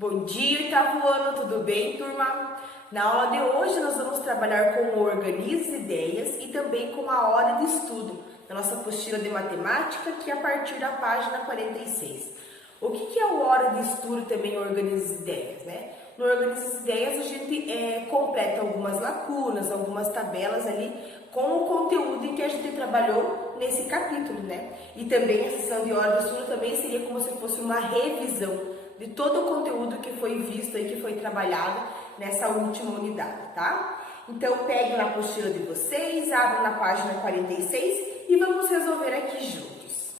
Bom dia, oitavo ano, tudo bem, turma? Na aula de hoje nós vamos trabalhar com o Organize Ideias e também com a hora de estudo, na nossa apostila de matemática, que é a partir da página 46. O que é o hora de estudo também Organize Ideias, né? No Organize Ideias a gente completa algumas lacunas, algumas tabelas ali com o conteúdo em que a gente trabalhou nesse capítulo, né? E também a sessão de hora de estudo também seria como se fosse uma revisão de todo o conteúdo que foi visto e que foi trabalhado nessa última unidade, tá? Então, peguem na apostila de vocês, abrem na página 46 e vamos resolver aqui juntos.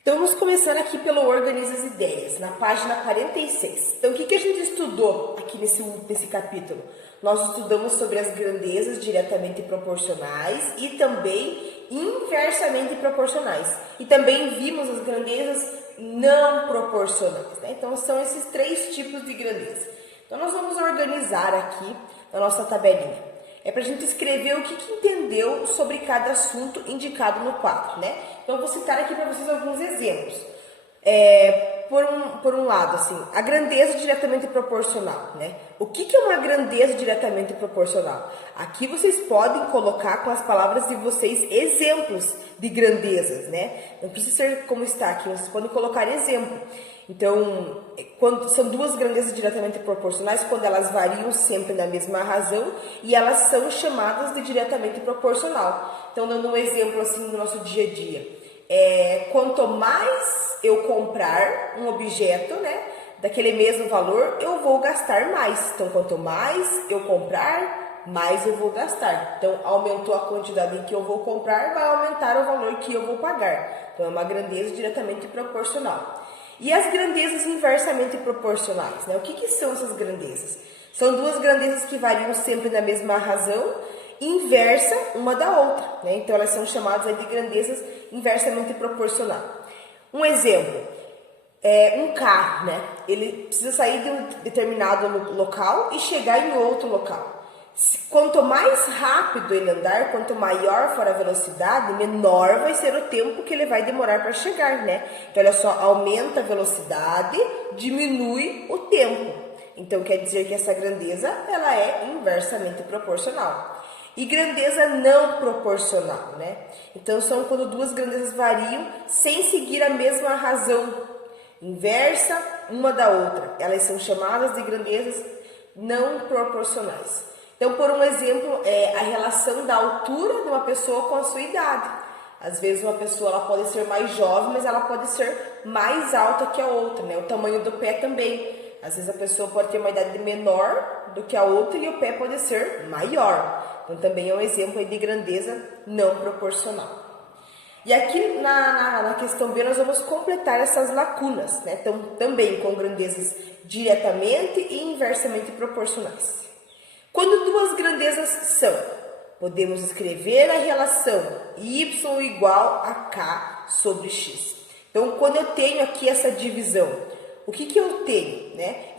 Então, vamos começar aqui pelo Organize as Ideias, na página 46. Então, o que a gente estudou aqui nesse capítulo? Nós estudamos sobre as grandezas diretamente proporcionais e também inversamente proporcionais. E também vimos as grandezas não proporcionais, né? Então, são esses três tipos de grandeza. Então, nós vamos organizar aqui a nossa tabelinha. É para a gente escrever o que entendeu sobre cada assunto indicado no quadro, né? Então, eu vou citar aqui para vocês alguns exemplos. Por um lado, assim, a grandeza diretamente proporcional, né? O que é uma grandeza diretamente proporcional? Aqui vocês podem colocar com as palavras de vocês exemplos de grandezas, né? Não precisa ser como está aqui, vocês podem colocar exemplo. Então, quando são duas grandezas diretamente proporcionais, quando elas variam sempre na mesma razão e elas são chamadas de diretamente proporcional. Então, dando um exemplo assim do nosso dia a dia. Quanto mais eu comprar um objeto, né, daquele mesmo valor, eu vou gastar mais. Então, quanto mais eu comprar, mais eu vou gastar. Então, aumentou a quantidade em que eu vou comprar, vai aumentar o valor que eu vou pagar. Então, é uma grandeza diretamente proporcional. E as grandezas inversamente proporcionais, né? O que são essas grandezas? São duas grandezas que variam sempre na mesma razão, inversa uma da outra, né? Então, elas são chamadas de grandezas inversamente proporcionais. Um exemplo, um carro, né? Ele precisa sair de um determinado local e chegar em outro local. Quanto mais rápido ele andar, quanto maior for a velocidade, menor vai ser o tempo que ele vai demorar para chegar, né? Então, olha só, aumenta a velocidade, diminui o tempo. Então, quer dizer que essa grandeza, ela é inversamente proporcional. E grandeza não proporcional, né? Então, são quando duas grandezas variam sem seguir a mesma razão, inversa uma da outra. Elas são chamadas de grandezas não proporcionais. Então, por um exemplo, a relação da altura de uma pessoa com a sua idade. Às vezes, uma pessoa ela pode ser mais jovem, mas ela pode ser mais alta que a outra, né? O tamanho do pé também. Às vezes, a pessoa pode ter uma idade menor do que a outra e o pé pode ser maior. Então, também é um exemplo de grandeza não proporcional. E aqui na questão B, nós vamos completar essas lacunas, né? Então, também com grandezas diretamente e inversamente proporcionais. Quando duas grandezas são, podemos escrever a relação y igual a k sobre x. Então, quando eu tenho aqui essa divisão, o que eu tenho? Né?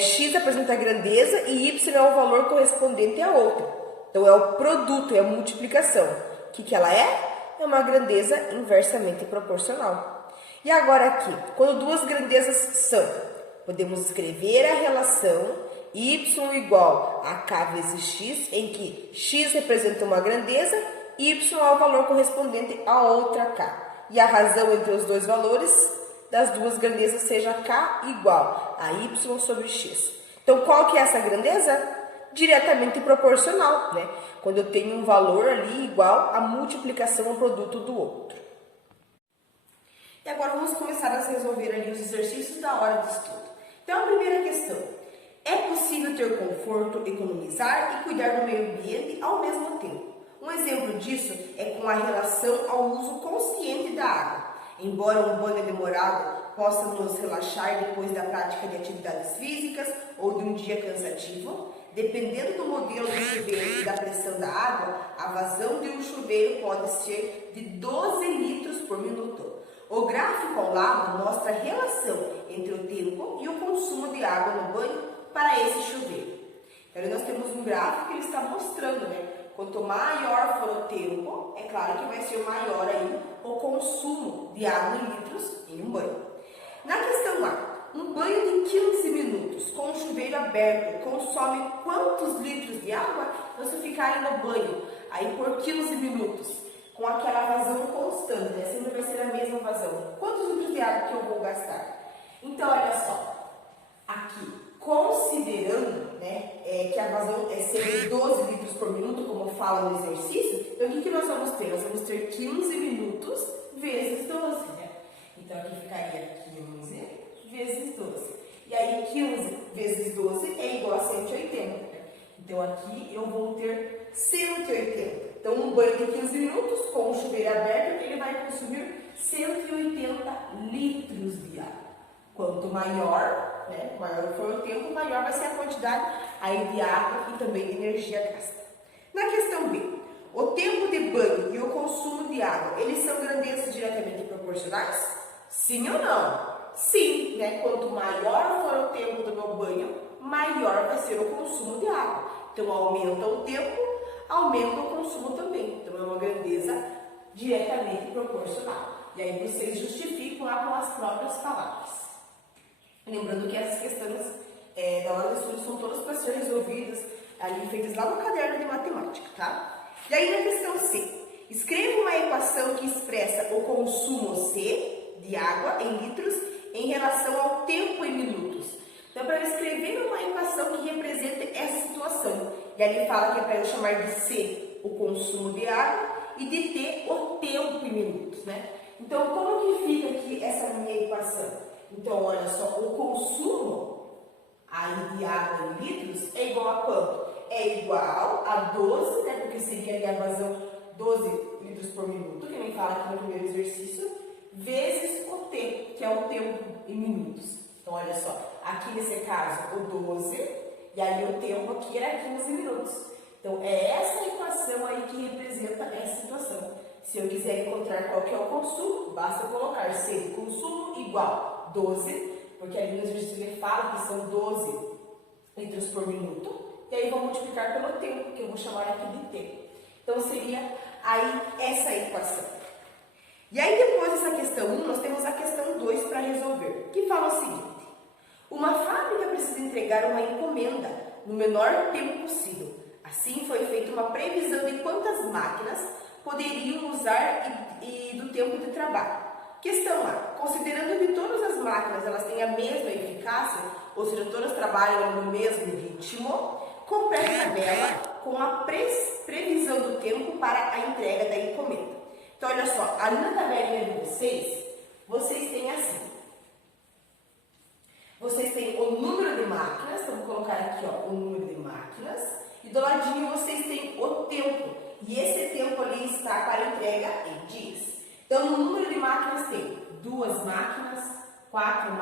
X apresenta a grandeza e y é o valor correspondente a outra. Então, é o produto, é a multiplicação. O que ela é? É uma grandeza inversamente proporcional. E agora aqui, quando duas grandezas são, podemos escrever a relação y igual a k vezes x, em que x representa uma grandeza, y é o valor correspondente a outra k. E a razão entre os dois valores das duas grandezas seja k igual a y sobre x. Então, qual que é essa grandeza? Diretamente proporcional, né? Quando eu tenho um valor ali igual à multiplicação ao produto do outro. E agora vamos começar a resolver ali os exercícios da hora de estudo. Então, a primeira questão. É possível ter conforto, economizar e cuidar do meio ambiente ao mesmo tempo. Um exemplo disso é com a relação ao uso consciente da água. Embora um banho demorado possa nos relaxar depois da prática de atividades físicas ou de um dia cansativo, dependendo do modelo do chuveiro e da pressão da água, a vazão de um chuveiro pode ser de 12 litros por minuto. O gráfico ao lado mostra a relação entre o tempo e o consumo de água no banho para esse chuveiro. Então, nós temos um gráfico que ele está mostrando, né? Quanto maior for o tempo, é claro que vai ser maior aí o consumo de água em litros em um banho. Na questão A, um banho de chuveiro aberto consome quantos litros de água? Então, se eu ficar aí no banho, aí por quilos e minutos, com aquela vazão constante, né? Sempre vai ser a mesma vazão. Quantos litros de água que eu vou gastar? Então, olha só, aqui, considerando, né, que a vazão é sempre 12 litros por minuto, como fala no exercício, então o que nós vamos ter? Nós vamos ter 15 minutos vezes 12, né? Então, aqui ficaria 15 vezes 12. E aí, 15 vezes 12 é igual a 180. Então, aqui eu vou ter 180. Então, um banho de 15 minutos com o chuveiro aberto, ele vai consumir 180 litros de água. Quanto maior, né, maior for o tempo, maior vai ser a quantidade aí de água e também de energia gasta. Na questão B, o tempo de banho e o consumo de água, eles são grandezas diretamente proporcionais? Sim ou não? Sim, né? Quanto maior for o tempo do meu banho, maior vai ser o consumo de água. Então, aumenta o tempo, aumenta o consumo também. Então, é uma grandeza diretamente proporcional. E aí, vocês justificam lá com as próprias palavras. Lembrando que essas questões da hora do estudo são todas para ser resolvidas ali, feitas lá no caderno de matemática, tá? E aí, na questão C, escreva uma equação que expressa o consumo C de água em litros em relação ao tempo em minutos. Então, para eu escrever uma equação que represente essa situação. E ali ele fala que é para eu chamar de C o consumo de água e de T o tempo em minutos, né? Então, como que fica aqui essa minha equação? Então, olha só, o consumo aí de água em litros é igual a quanto? É igual a 12, né? Porque seria ali a vazão 12 litros por minuto, que nem fala aqui no primeiro exercício, vezes o T, que é o tempo em minutos. Então, olha só, aqui nesse caso, o 12, e aí o tempo aqui era 15 minutos. Então, é essa equação aí que representa essa situação. Se eu quiser encontrar qual que é o consumo, basta colocar C de consumo igual 12, porque ali no exercício ele fala que são 12 litros por minuto, e aí vou multiplicar pelo tempo, que eu vou chamar aqui de T. Então, seria aí essa equação. E aí, depois dessa questão 1, nós temos a questão 2 para resolver, que fala o seguinte: uma fábrica precisa entregar uma encomenda no menor tempo possível. Assim, foi feita uma previsão de quantas máquinas poderiam usar e do tempo de trabalho. Questão A. Considerando que todas as máquinas elas têm a mesma eficácia, ou seja, todas trabalham no mesmo ritmo, complete a tabela com a previsão do tempo para a entrega da encomenda. Então, olha só, ali na tabelinha de vocês têm assim. Vocês têm o número de máquinas, então vou colocar aqui ó, o número de máquinas, e do ladinho vocês têm o tempo. E esse tempo ali está para entrega em dias. Então, no número de máquinas tem 2 máquinas, 4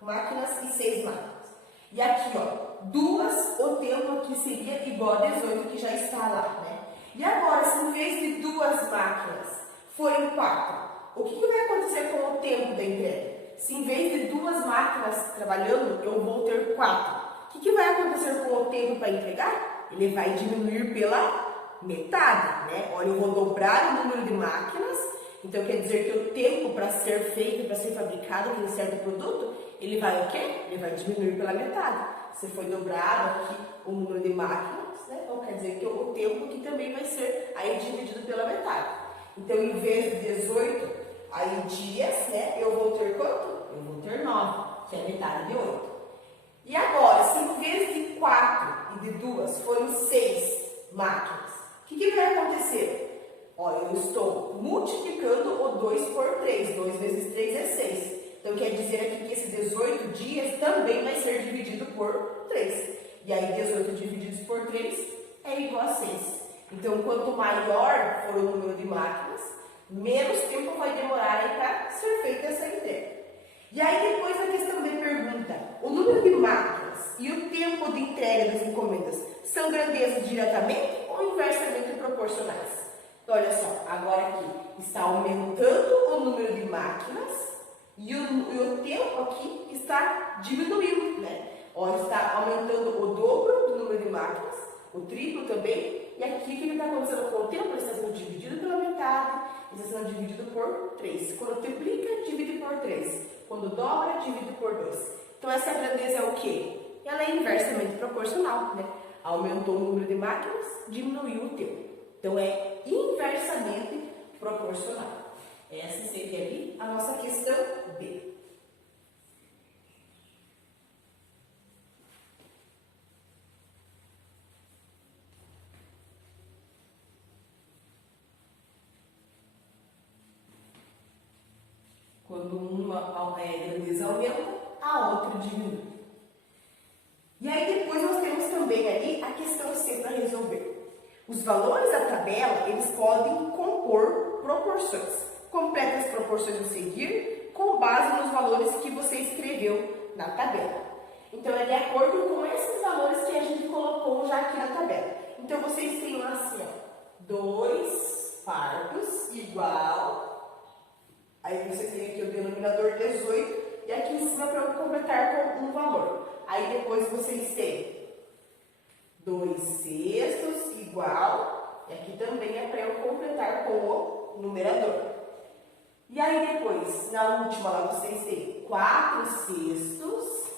máquinas e 6 máquinas. E aqui, ó, 2, o tempo aqui seria igual a 18, que já está lá, né? E agora, se em vez de 2 máquinas forem 4, o que vai acontecer com o tempo da entrega? Se em vez de 2 máquinas trabalhando, eu vou ter 4, o que vai acontecer com o tempo para entregar? Ele vai diminuir pela metade, né? Olha, eu vou dobrar o número de máquinas, então quer dizer que o tempo para ser feito, para ser fabricado aquele certo produto, ele vai o quê? Ele vai diminuir pela metade. Se foi dobrado aqui o número de máquinas, né? Então quer dizer que o tempo aqui também vai ser aí dividido pela metade. Então, em vez de 18 aí dias, né? Eu vou ter quanto? Eu vou ter 9, que é metade de 8. E agora, se em vez de 4 e de 2 forem 6 máquinas, o que vai acontecer? Olha, eu estou multiplicando o 2 por 3. 2 vezes 3 é 6. Então, quer dizer aqui que esse 18 dias também vai ser dividido por 3. E aí, 18 divididos por 3 é igual a 6. Então, quanto maior for o número de máquinas, menos tempo vai demorar para ser feita essa entrega. E aí, depois a questão B pergunta: o número de máquinas e o tempo de entrega das encomendas são grandezas diretamente ou inversamente proporcionais? Então, olha só, agora aqui está aumentando o número de máquinas e o tempo aqui está diminuindo, né? Ó, está aumentando o dobro do número de máquinas, o triplo também, e aqui o que está acontecendo com o tempo? Ele está sendo dividido pela metade, ele está sendo dividido por 3. Quando triplica, divide por 3. Quando dobra, divide por 2. Então, essa grandeza é o quê? ela é inversamente proporcional, né? Aumentou o número de máquinas, diminuiu o tempo. Então, é inversamente proporcional. Essa seria ali a nossa questão B. Quando uma grandeza aumenta, a outra diminui. E aí depois nós temos também ali a questão C para resolver. Os valores da tabela, eles podem compor proporções. Complete as proporções a seguir com base nos valores que você escreveu na tabela. Então é de acordo com esses valores que a gente colocou já aqui na tabela. Então vocês têm lá assim, ó, 2 quartos igual. Aí vocês têm aqui o denominador 18 e aqui em cima para eu completar com um valor. Aí depois vocês têm 2 sextos igual, e aqui também é para eu completar com o numerador. E aí depois, na última lá, vocês têm 4 sextos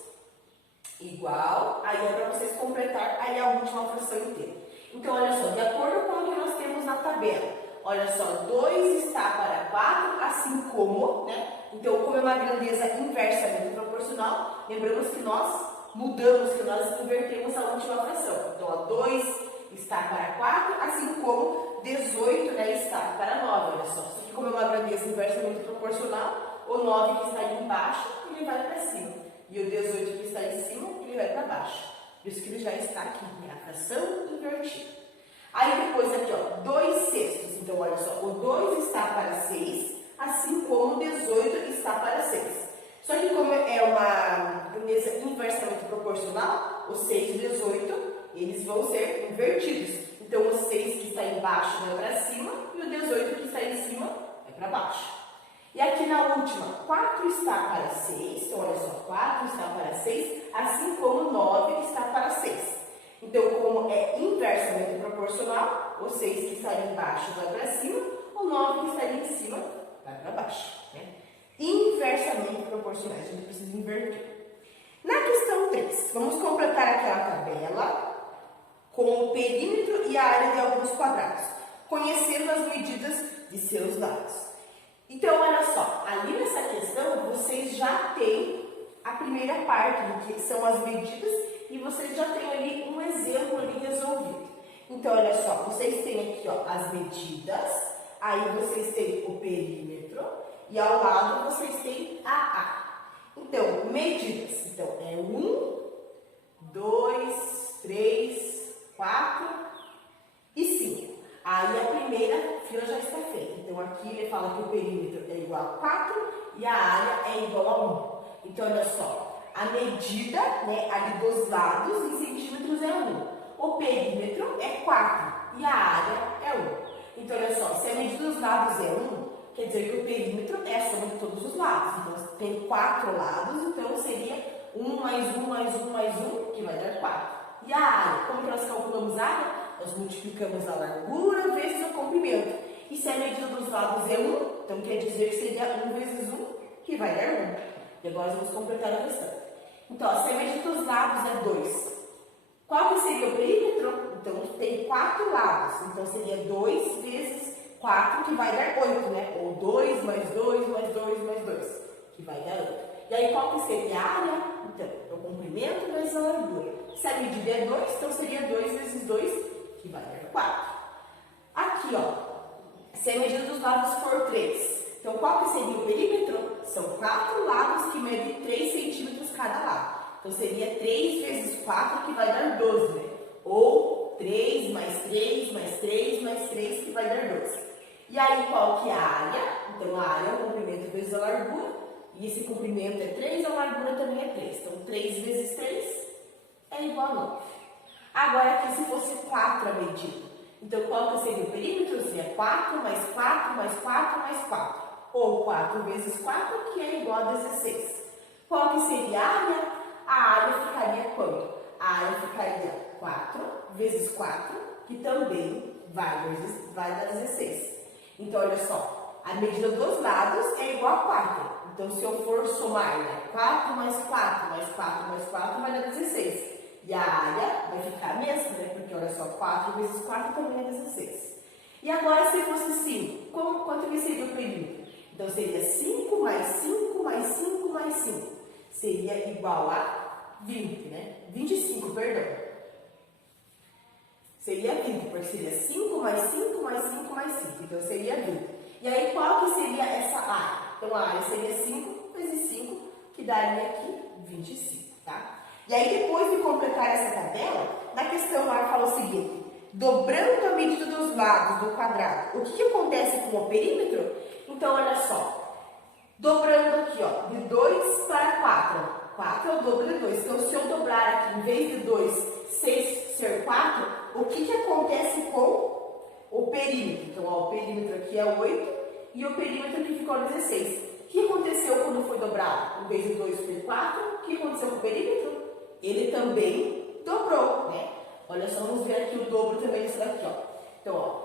igual, aí é para vocês completar aí a última fração inteira. Então, olha só, de acordo com o que nós temos na tabela, olha só, 2 está para 4, assim como, né? Então, como é uma grandeza inversamente proporcional, lembramos que nós mudamos, que nós invertemos a última fração. Então, ó, 2 está para 4, assim como 18, né, está para 9. Olha só, isso aqui como é uma grandeza inversamente proporcional, o 9 que está ali embaixo, ele vai para cima. E o 18 que está em cima, ele vai para baixo. Por isso que ele já está aqui, né, a fração invertida. Aí depois aqui, ó, 2 sextos. Então, olha só, o 2 está para 6, assim como o 18 está para 6. Só que como é uma grandeza inversamente proporcional, o 6 e o 18, eles vão ser invertidos. Então, o 6 que está embaixo vai para cima e o 18 que está em cima vai para baixo. E aqui na última, 4 está para 6. Então, olha só, 4 está para 6, assim como 9 está para 6. Então, como é inversamente proporcional, o 6 que está ali embaixo vai para cima, o 9 que está ali em cima vai para baixo. Né? Inversamente proporcionais, a gente precisa inverter. Na questão 3, vamos completar aquela tabela com o perímetro e a área de alguns quadrados, conhecendo as medidas de seus lados. Então, olha só, ali nessa questão, vocês já têm a primeira parte, do que são as medidas, e vocês já têm ali um exemplo ali resolvido. Então, olha só, vocês têm aqui, ó, as medidas, aí vocês têm o perímetro, e ao lado vocês têm a A. Então, medidas. Então, é 1, 2, 3, 4 e 5. Aí a primeira fila já está feita. Então, aqui ele fala que o perímetro é igual a 4 e a área é igual a 1. Então, olha só, a medida, né, ali dos lados em centímetros é 1. O perímetro é 4 e a área é 1. Então, olha só, se a medida dos lados é 1, quer dizer que o perímetro é a soma de todos os lados. Então, tem 4 lados, então seria 1 mais 1 mais 1 mais 1, que vai dar 4. E a área, como que nós calculamos a área? Nós multiplicamos a largura vezes o comprimento. E se a medida dos lados é 1, então quer dizer que seria 1 vezes 1, que vai dar 1. E agora vamos completar a questão. Então, se a medida dos lados é 2, qual que seria o perímetro? Então, tem 4 lados. Então, seria 2 vezes 4, que vai dar 8, né? Ou 2 mais 2 mais 2 mais 2, que vai dar 8. E aí, qual que seria a área? Então, é o comprimento vezes a largura. Se a medida é 2, então seria 2 vezes 2, que vai dar 4. Aqui, ó, se a medida dos lados for 3, então qual que seria o perímetro? São 4 lados que medem 3 centímetros cada lado. Então, seria 3 vezes 4, que vai dar 12, né? Ou 3 mais 3 mais 3 mais 3, que vai dar 12. E aí, qual que é a área? Então, a área é o comprimento vezes a largura. E esse comprimento é 3, a largura também é 3. Então, 3 vezes 3 é igual a 9. Agora, aqui, se fosse 4 a medida, então, qual que seria o perímetro? Seria 4 mais 4 mais 4 mais 4. Ou 4 vezes 4, que é igual a 16. Qual que seria a área? A área ficaria quanto? A área ficaria 4 vezes 4, que também vai dar 16. Então, olha só, a medida dos lados é igual a 4. Então, se eu for somar, né, 4 mais 4 mais 4 mais 4 vai dar 16. E a área vai ficar a mesma, né? Porque olha só, 4 vezes 4 também é 16. E agora, se fosse 5, quanto que seria o perímetro? Então, seria 5 mais 5 mais 5 mais 5. Seria igual a 20, né? 25, perdão. Seria 20, porque seria 5 mais 5 mais 5 mais 5. Então, seria 20. E aí, qual que seria essa área? Então, a área seria 5 vezes 5, que daria aqui 25, tá? E aí, depois de completar essa tabela, na questão lá fala o seguinte: dobrando a medida dos lados do quadrado, o que acontece com o perímetro? Então, olha só, dobrando aqui, ó, de 2 para 4. 4 é o dobro de 2. Então, se eu dobrar aqui, em vez de 2, 6 ser 4, o que acontece com o perímetro? Então, ó, o perímetro aqui é 8 e o perímetro aqui ficou 16. O que aconteceu quando foi dobrado? Em vez de 2 por 4, o que aconteceu com o perímetro? Ele também dobrou, né? Olha só, vamos ver aqui o dobro também disso daqui, ó. Então, ó,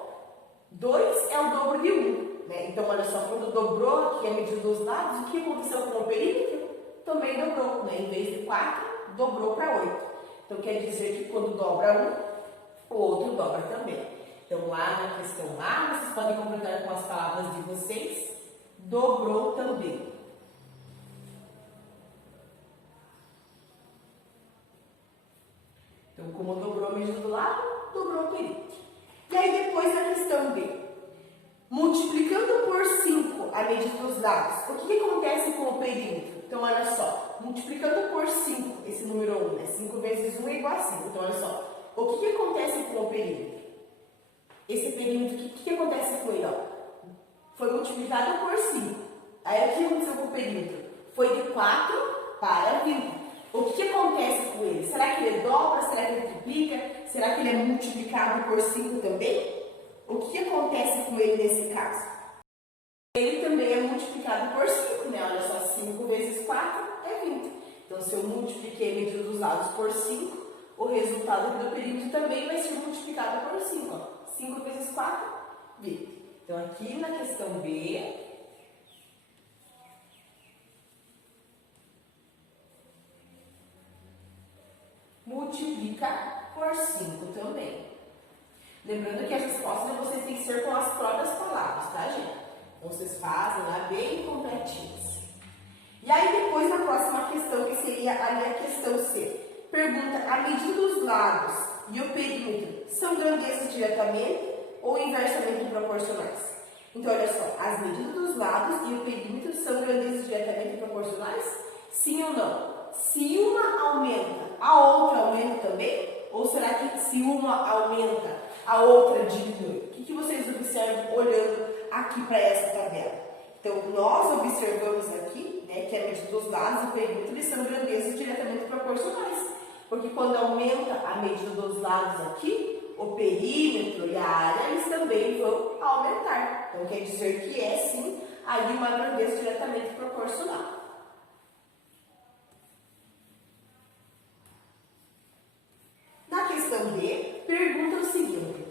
2 é o dobro de 1, né? Então, olha só, quando dobrou aqui a medida dos lados, o que aconteceu com o perímetro? Também dobrou, né? Em vez de 4, dobrou para 8. Então, quer dizer que quando dobra um, o outro dobra também. Então, lá na questão A, vocês podem completar com as palavras de vocês, dobrou também. Então, como dobrou a medida do lado, dobrou o perímetro. E aí, depois na questão B, multiplicando por 5 a medida dos lados, o que acontece com o perímetro? Então, olha só, multiplicando por 5, esse número 1, né? 5 vezes 1 é igual a 5. Então, olha só, o que acontece com o perímetro? Esse perímetro, o que acontece com ele? Ó? Foi multiplicado por 5. Aí, o que aconteceu com o perímetro? Foi de 4 para 20. O que acontece com ele? Será que ele dobra? Será que ele triplica? Será que ele é multiplicado por 5 também? O que acontece com ele nesse caso? Ele também é multiplicado por 5, né? Olha só, 5 vezes 4 é 20. Então, se eu multipliquei a medida dos lados por 5, o resultado do perímetro também vai ser multiplicado por 5. Ó. 5 vezes 4, 20. Então, aqui na questão B, multiplica por 5 também. Lembrando que as respostas vocês têm que ser com as próprias palavras, tá, gente? Então, vocês fazem lá bem completinhas. E aí, depois, na próxima questão, que seria ali a questão C. Pergunta, a medida dos lados e o perímetro são grandezas diretamente ou inversamente proporcionais? Então, olha só, as medidas dos lados e o perímetro são grandezas diretamente proporcionais? Sim ou não? Se uma aumenta, a outra aumenta também? Ou será que se uma aumenta, a outra diminui? O que vocês observam olhando aqui para essa tabela? Então, nós observamos aqui, né, que a medida dos lados e o perímetro eles são grandezas diretamente proporcionais. Porque quando aumenta a medida dos lados aqui, o perímetro e a área eles também vão aumentar. Então, quer dizer que é sim aí uma grandeza diretamente proporcional. Na questão B, pergunta o seguinte.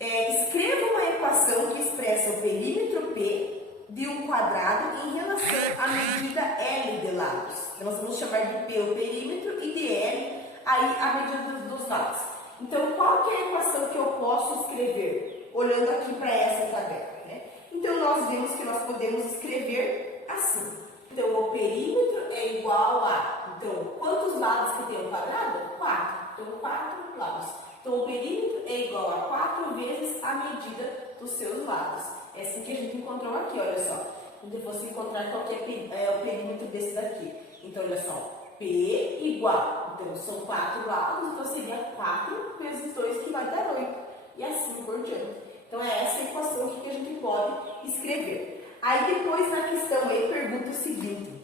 Escreva uma equação que expressa o perímetro P de um quadrado em relação à medida L de lados. Nós vamos chamar de P o perímetro e de L aí a medida dos lados. Então, qual que é a equação que eu posso escrever olhando aqui para essa tabela? Né? Então, nós vemos que nós podemos escrever assim. Então, o perímetro é igual a... Então, quantos lados que tem o quadrado? 4. Então, 4 lados. Então, o perímetro é igual a 4 vezes a medida dos seus lados. É assim que a gente encontrou aqui, olha só. Quando eu fosse encontrar qual que é o perímetro desse daqui. Então, olha só. P igual. Então, são 4 lados, então seria 4 vezes 2, que vai dar 8. E assim por diante. Então, é essa a equação que a gente pode escrever. Aí, depois, na questão E, pergunta o seguinte.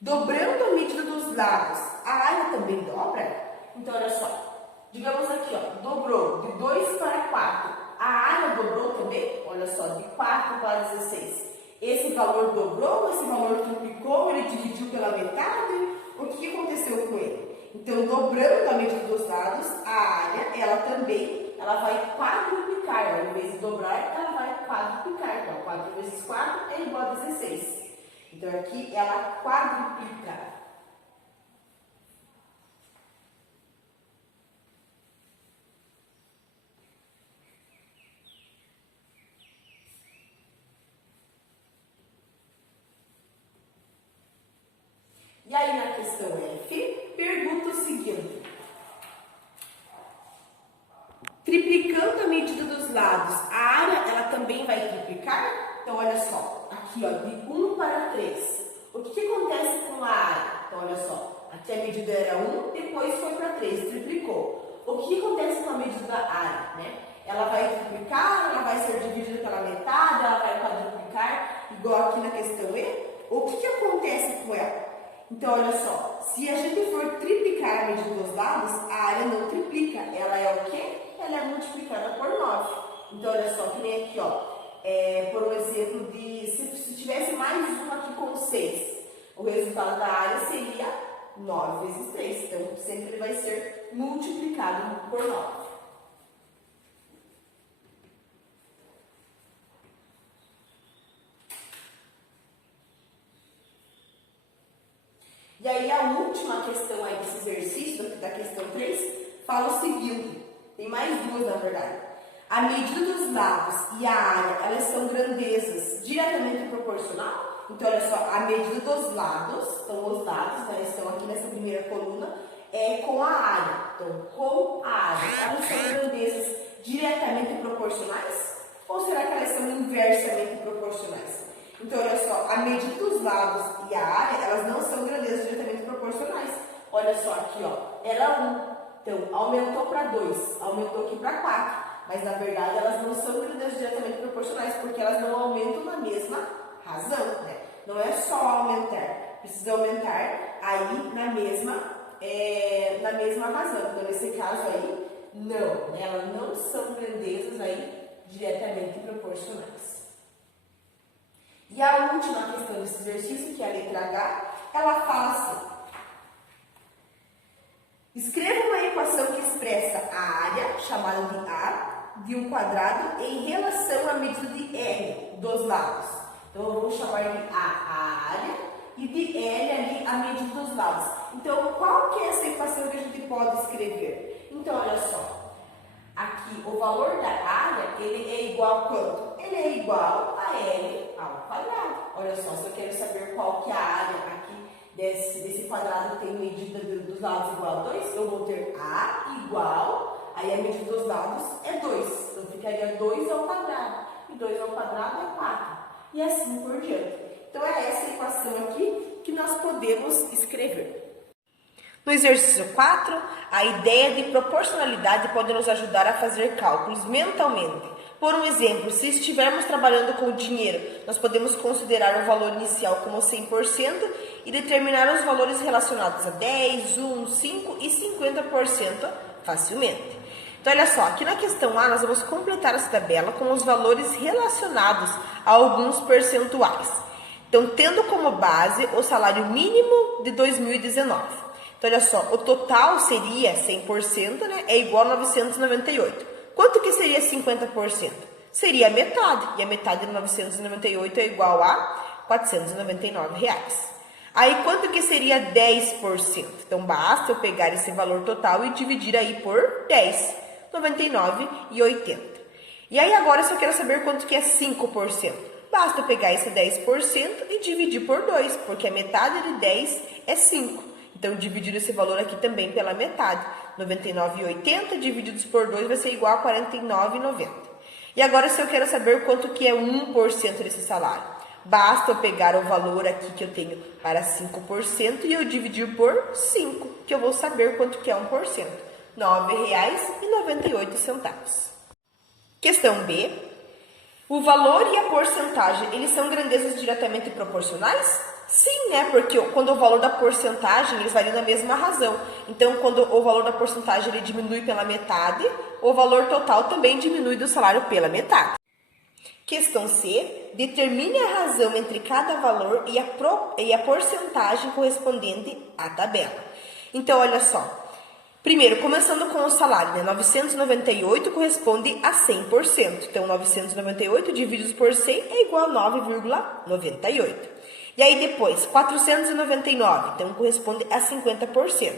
Dobrando a medida dos lados, a área também dobra? Então, olha só. Digamos aqui, ó, dobrou de 2 para 4. A área dobrou também? Olha só, de 4 para 16. Esse valor dobrou, esse valor triplicou, ele dividiu pela metade? O que aconteceu com ele? Então, dobrando a medida dos lados, a área, ela também vai quadruplicar. quadruplicar. Ao invés de dobrar, ela vai quadruplicar. Então, 4 vezes 4 é igual a 16. Então, aqui ela quadruplica. E aí, na questão F, pergunta o seguinte. Triplicando a medida dos lados, a área ela também vai triplicar? Então, olha só, aqui ó, de 1 para 3. O que acontece com a área? Então, olha só, aqui a medida era 1, depois foi para 3, triplicou. O que acontece com a medida da área? Né? Ela vai triplicar, ela vai ser dividida pela metade, ela vai quadruplicar, igual aqui na questão E? O que acontece com ela? Então, olha só, se a gente for triplicar a medida dos lados, a área não triplica, ela é o quê? Ela é multiplicada por 9. Então, olha só, que nem aqui, ó, por um exemplo de, se tivesse mais um aqui com 6, o resultado da área seria 9 vezes 3. Então, sempre ele vai ser multiplicado por 9. E aí, a última questão aí desse exercício, da questão 3, fala o seguinte. Tem mais duas, na verdade. A medida dos lados e a área, elas são grandezas diretamente proporcional. Então, olha só, a medida dos lados, então os lados, né, estão aqui nessa primeira coluna, é com a área. Então, com a área, elas são grandezas diretamente proporcionais? Ou será que elas são inversamente proporcionais? Então, olha só, a medida dos lados e a área, elas não são grandezas diretamente proporcionais. Olha só aqui, ó, era 1. Então, aumentou para 2, aumentou aqui para 4. Mas, na verdade, elas não são grandezas diretamente proporcionais, porque elas não aumentam na mesma razão, né? Não é só aumentar, precisa aumentar aí na mesma razão. Então, nesse caso aí, não, né? Elas não são grandezas aí diretamente proporcionais. E a última questão desse exercício, que é a letra H, ela fala assim. Escreva uma equação que expressa a área, chamada de A, de um quadrado em relação à medida de R dos lados. Então, eu vou chamar de A área e de L ali a medida dos lados. Então, qual que é essa equação que a gente pode escrever? Então, olha só. Aqui, o valor da área, ele é igual a quanto? Ele é igual a L ao quadrado. Olha só, se eu quero saber qual que é a área aqui desse quadrado que tem medida dos lados igual a 2, eu vou ter A igual, aí a medida dos lados é 2. Então, ficaria 2 ao quadrado. E 2 ao quadrado é 4. E assim por diante. Então, é essa equação aqui que nós podemos escrever. No exercício 4, a ideia de proporcionalidade pode nos ajudar a fazer cálculos mentalmente. Por um exemplo, se estivermos trabalhando com o dinheiro, nós podemos considerar o valor inicial como 100% e determinar os valores relacionados a 10, 1, 5 e 50% facilmente. Então, olha só, aqui na questão A, nós vamos completar essa tabela com os valores relacionados a alguns percentuais. Então, tendo como base o salário mínimo de 2019. Então, olha só, o total seria 100%, né? É igual a 998. Quanto que seria 50%? Seria a metade. E a metade de 998 é igual a R$ 499. Aí, quanto que seria 10%? Então, basta eu pegar esse valor total e dividir aí por 10. 99,80. E aí, agora, se eu quero saber quanto que é 5%. Basta eu pegar esse 10% e dividir por 2, porque a metade de 10 é 5. Então, dividir esse valor aqui também pela metade. 99,80 divididos por 2 vai ser igual a 49,90. E agora, se eu quero saber quanto que é 1% desse salário, basta eu pegar o valor aqui que eu tenho para 5% e eu dividir por 5, que eu vou saber quanto que é 1%. R$ 9,98. Questão B. O valor e a porcentagem, eles são grandezas diretamente proporcionais? Sim, né? Porque quando o valor da porcentagem, eles variam na mesma razão. Então, quando o valor da porcentagem ele diminui pela metade, o valor total também diminui do salário pela metade. Questão C. Determine a razão entre cada valor e a porcentagem correspondente à tabela. Então, olha só. Primeiro, começando com o salário, né? 998 corresponde a 100%. Então, 998 divididos por 100 é igual a 9,98. E aí depois, 499, então corresponde a 50%.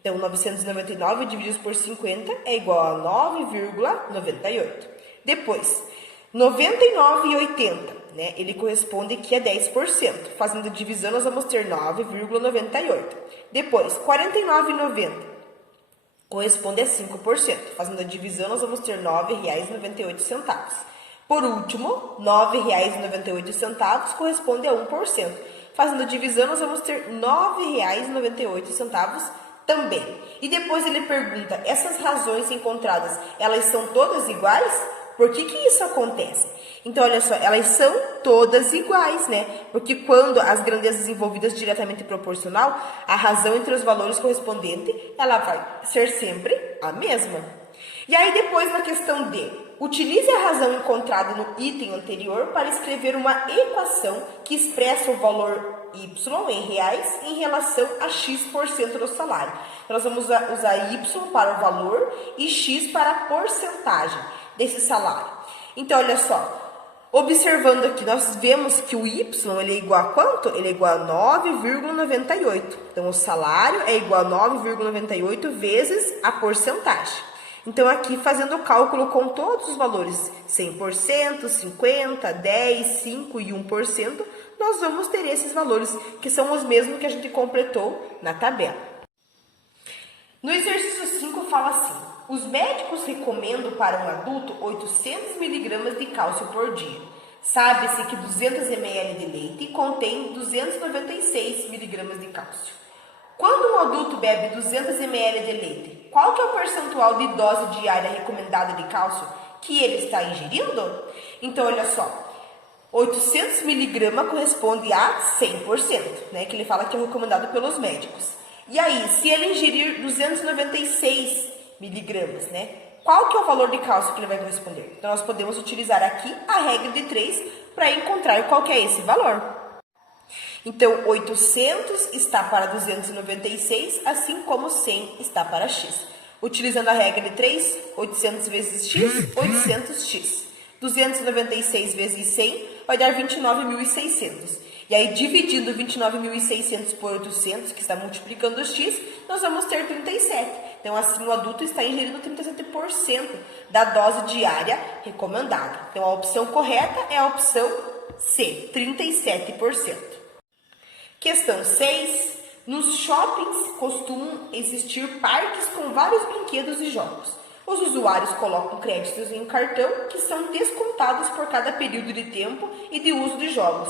Então, 999 divididos por 50 é igual a 9,98. Depois, 99,80, né? Ele corresponde aqui a 10%. Fazendo divisão, nós vamos ter 9,98. Depois, 49,90. Corresponde a 5%. Fazendo a divisão, nós vamos ter R$ 9,98. Por último, R$ 9,98 corresponde a 1%. Fazendo a divisão, nós vamos ter R$ 9,98 também. E depois ele pergunta, essas razões encontradas, elas são todas iguais? Por que isso acontece? Então, olha só, elas são todas iguais, né? Porque quando as grandezas envolvidas diretamente proporcional, a razão entre os valores correspondentes, ela vai ser sempre a mesma. E aí, depois, na questão D, utilize a razão encontrada no item anterior para escrever uma equação que expressa o valor Y em reais em relação a X% do salário. Então, nós vamos usar Y para o valor e X para a porcentagem desse salário. Então, olha só, observando aqui, nós vemos que o Y ele é igual a quanto? Ele é igual a 9,98. Então, o salário é igual a 9,98 vezes a porcentagem. Então, aqui, fazendo o cálculo com todos os valores, 100%, 50%, 10%, 5% e 1%, nós vamos ter esses valores, que são os mesmos que a gente completou na tabela. No exercício 5, fala assim: os médicos recomendam para um adulto 800 mg de cálcio por dia. Sabe-se que 200 ml de leite contém 296 mg de cálcio. Quando um adulto bebe 200 ml de leite, qual que é o percentual de dose diária recomendada de cálcio que ele está ingerindo? Então, olha só, 800 mg corresponde a 100%, né? Que ele fala que é recomendado pelos médicos. E aí, se ele ingerir 296 miligramas, né? Qual que é o valor de cálcio que ele vai corresponder? Então, nós podemos utilizar aqui a regra de 3 para encontrar qual que é esse valor. Então, 800 está para 296, assim como 100 está para x. Utilizando a regra de 3, 800 vezes x, 800x. 296 vezes 100 vai dar 29.600. E aí, dividindo 29.600 por 800, que está multiplicando o x, nós vamos ter 37. Então, assim, o adulto está ingerindo 37% da dose diária recomendada. Então, a opção correta é a opção C, 37%. Questão 6. Nos shoppings costumam existir parques com vários brinquedos e jogos. Os usuários colocam créditos em um cartão que são descontados por cada período de tempo e de uso de jogos.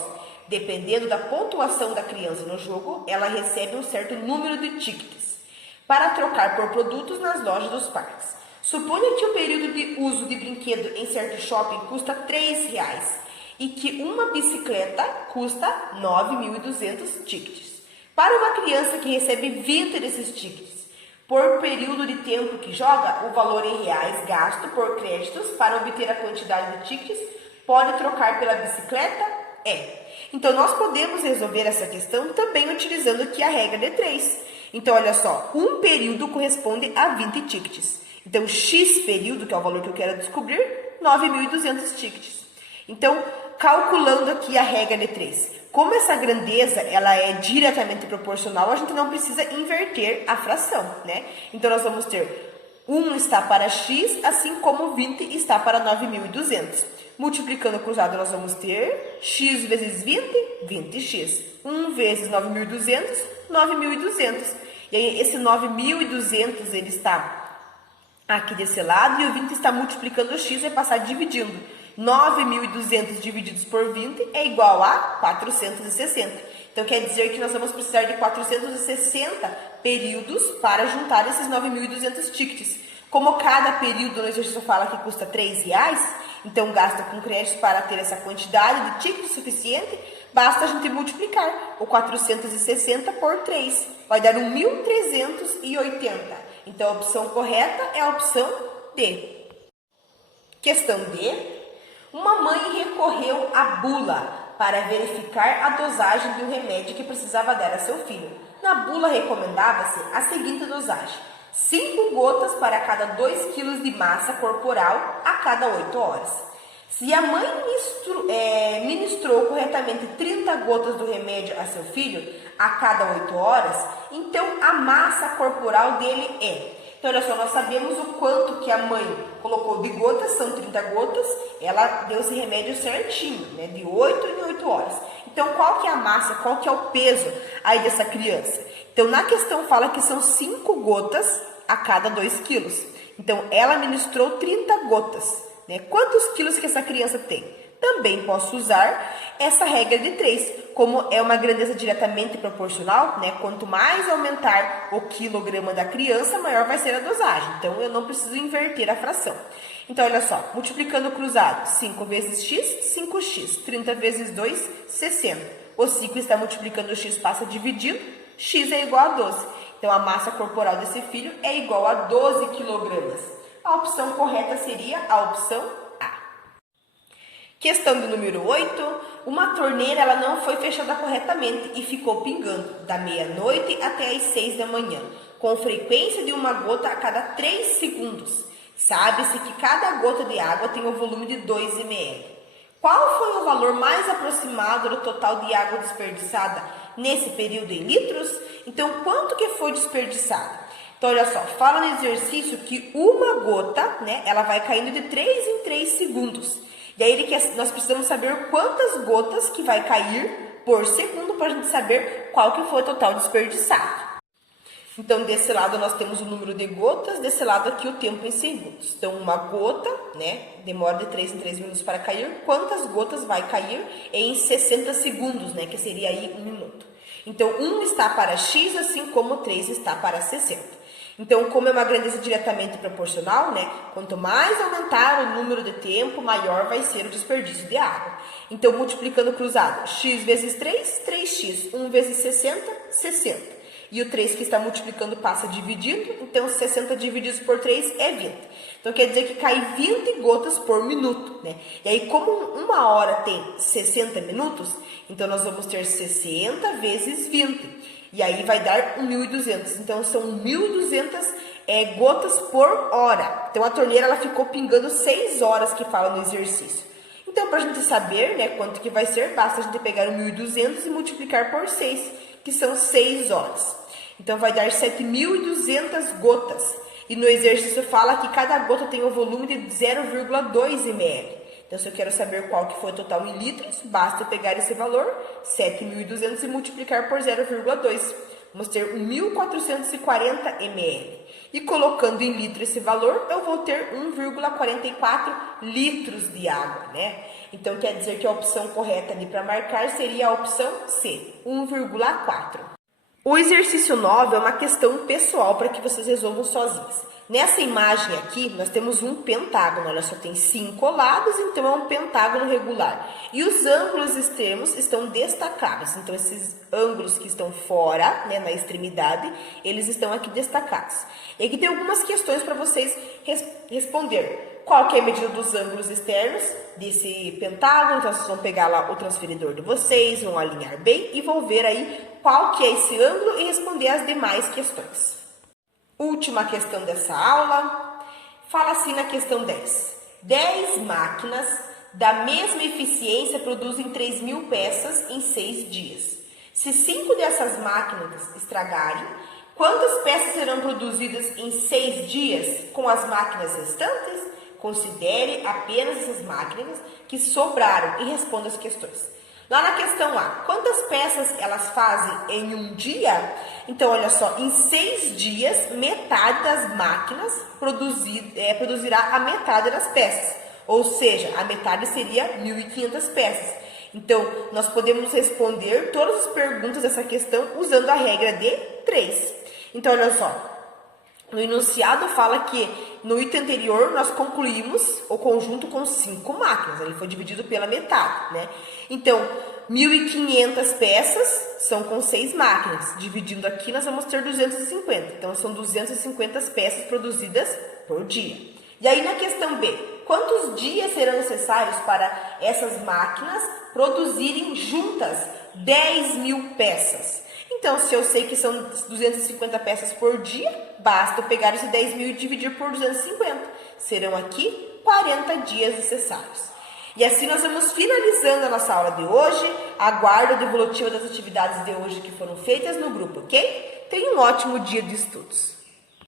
Dependendo da pontuação da criança no jogo, ela recebe um certo número de tickets para trocar por produtos nas lojas dos parques. Suponha que o período de uso de brinquedo em certo shopping custa R$ 3 e que uma bicicleta custa 9.200 tickets. Para uma criança que recebe 20 desses tickets por período de tempo que joga, o valor em reais gasto por créditos para obter a quantidade de tickets pode trocar pela bicicleta é. Então, nós podemos resolver essa questão também utilizando aqui a regra de 3. Então, olha só, um período corresponde a 20 tickets. Então, X período, que é o valor que eu quero descobrir, 9.200 tickets. Então, calculando aqui a regra de 3. Como essa grandeza ela é diretamente proporcional, a gente não precisa inverter a fração, né? Então, nós vamos ter 1 está para x, assim como 20 está para 9.200. Multiplicando cruzado, nós vamos ter x vezes 20, 20x. 1 vezes 9.200, 9.200. E aí, esse 9.200, ele está aqui desse lado, e o 20 está multiplicando o x, vai passar dividindo. 9.200 divididos por 20 é igual a 460. Então, quer dizer que nós vamos precisar de 460 períodos para juntar esses 9.200 tickets. Como cada período no exercício fala que custa R$ 3, então gasta com créditos para ter essa quantidade de tickets suficiente, basta a gente multiplicar o 460 por 3. Vai dar 1.380. Então, a opção correta é a opção D. Questão D. Uma mãe recorreu à bula para verificar a dosagem de um remédio que precisava dar a seu filho. Na bula recomendava-se a seguinte dosagem: 5 gotas para cada 2 kg de massa corporal a cada 8 horas. Se a mãe ministrou corretamente 30 gotas do remédio a seu filho a cada 8 horas, então a massa corporal dele é. Então, olha só, nós sabemos o quanto que a mãe colocou de gotas, são 30 gotas, ela deu esse remédio certinho, né, de 8 em 8 horas. Então, qual que é a massa, qual que é o peso aí dessa criança? Então, na questão fala que são 5 gotas a cada 2 quilos. Então, ela ministrou 30 gotas, né? Quantos quilos que essa criança tem? Também posso usar essa regra de 3, como é uma grandeza diretamente proporcional, né? Quanto mais aumentar o quilograma da criança, maior vai ser a dosagem. Então, eu não preciso inverter a fração. Então, olha só, multiplicando o cruzado, 5 vezes x, 5x. 30 vezes 2, 60. O 5 está multiplicando o x, passa dividindo, x é igual a 12. Então, a massa corporal desse filho é igual a 12 quilogramas. A opção correta seria a opção A. Questão do número 8. Uma torneira ela não foi fechada corretamente e ficou pingando da meia-noite até as 6 da manhã, com frequência de uma gota a cada 3 segundos. Sabe-se que cada gota de água tem um volume de 2 ml. Qual foi o valor mais aproximado do total de água desperdiçada nesse período em litros? Então, quanto que foi desperdiçado? Então, olha só, fala no exercício que uma gota, né, ela vai caindo de 3 em 3 segundos. E aí nós precisamos saber quantas gotas que vai cair por segundo para a gente saber qual que foi o total desperdiçado. Então, desse lado nós temos o número de gotas, desse lado aqui o tempo em segundos. Então, uma gota, né, demora de 3 em 3 minutos para cair. Quantas gotas vai cair em 60 segundos, né, que seria aí 1 minuto. Então, 1 está para x, assim como 3 está para 60. Então, como é uma grandeza diretamente proporcional, né, quanto mais aumentar o número de tempo, maior vai ser o desperdício de água. Então, multiplicando o cruzado, x vezes 3, 3x. 1 vezes 60, 60. E o 3 que está multiplicando passa dividindo, então 60 divididos por 3 é 20. Então, quer dizer que cai 20 gotas por minuto, né? E aí, como uma hora tem 60 minutos, então nós vamos ter 60 vezes 20. E aí vai dar 1.200. Então, são 1.200 gotas por hora. Então, a torneira ela ficou pingando 6 horas que fala no exercício. Então, para a gente saber, né, quanto que vai ser, basta a gente pegar 1.200 e multiplicar por 6, que são 6 horas. Então, vai dar 7.200 gotas. E no exercício fala que cada gota tem um volume de 0,2 ml. Então, se eu quero saber qual que foi o total em litros, basta eu pegar esse valor, 7.200, e multiplicar por 0,2. Vamos ter 1.440 ml. E colocando em litro esse valor, eu vou ter 1,44 litros de água, né? Então, quer dizer que a opção correta ali para marcar seria a opção C, 1,4. O exercício 9 é uma questão pessoal para que vocês resolvam sozinhos. Nessa imagem aqui, nós temos um pentágono, olha só, tem 5 lados, então é um pentágono regular. E os ângulos extremos estão destacados, então esses ângulos que estão fora, né, na extremidade, eles estão aqui destacados. E aqui tem algumas questões para vocês responder. Qual que é a medida dos ângulos externos desse pentágono? Então, vocês vão pegar lá o transferidor de vocês, vão alinhar bem e vão ver aí qual que é esse ângulo e responder as demais questões. Última questão dessa aula, fala assim na questão 10. 10 máquinas da mesma eficiência produzem 3.000 peças em 6 dias. Se 5 dessas máquinas estragarem, quantas peças serão produzidas em 6 dias com as máquinas restantes? Considere apenas essas máquinas que sobraram e responda as questões. Lá na questão A, quantas peças elas fazem em um dia? Então, olha só, em 6 dias, metade das máquinas produzirá a metade das peças. Ou seja, a metade seria 1.500 peças. Então, nós podemos responder todas as perguntas dessa questão usando a regra de 3. Então, olha só. No enunciado fala que no item anterior nós concluímos o conjunto com 5 máquinas, ele foi dividido pela metade, né? Então, 1.500 peças são com 6 máquinas, dividindo aqui nós vamos ter 250, então são 250 peças produzidas por dia. E aí na questão B, quantos dias serão necessários para essas máquinas produzirem juntas 10.000 peças? Então, se eu sei que são 250 peças por dia, basta eu pegar esse 10 mil e dividir por 250. Serão aqui 40 dias necessários. E assim nós vamos finalizando a nossa aula de hoje. Aguardo a devolutiva das atividades de hoje que foram feitas no grupo, ok? Tenha um ótimo dia de estudos.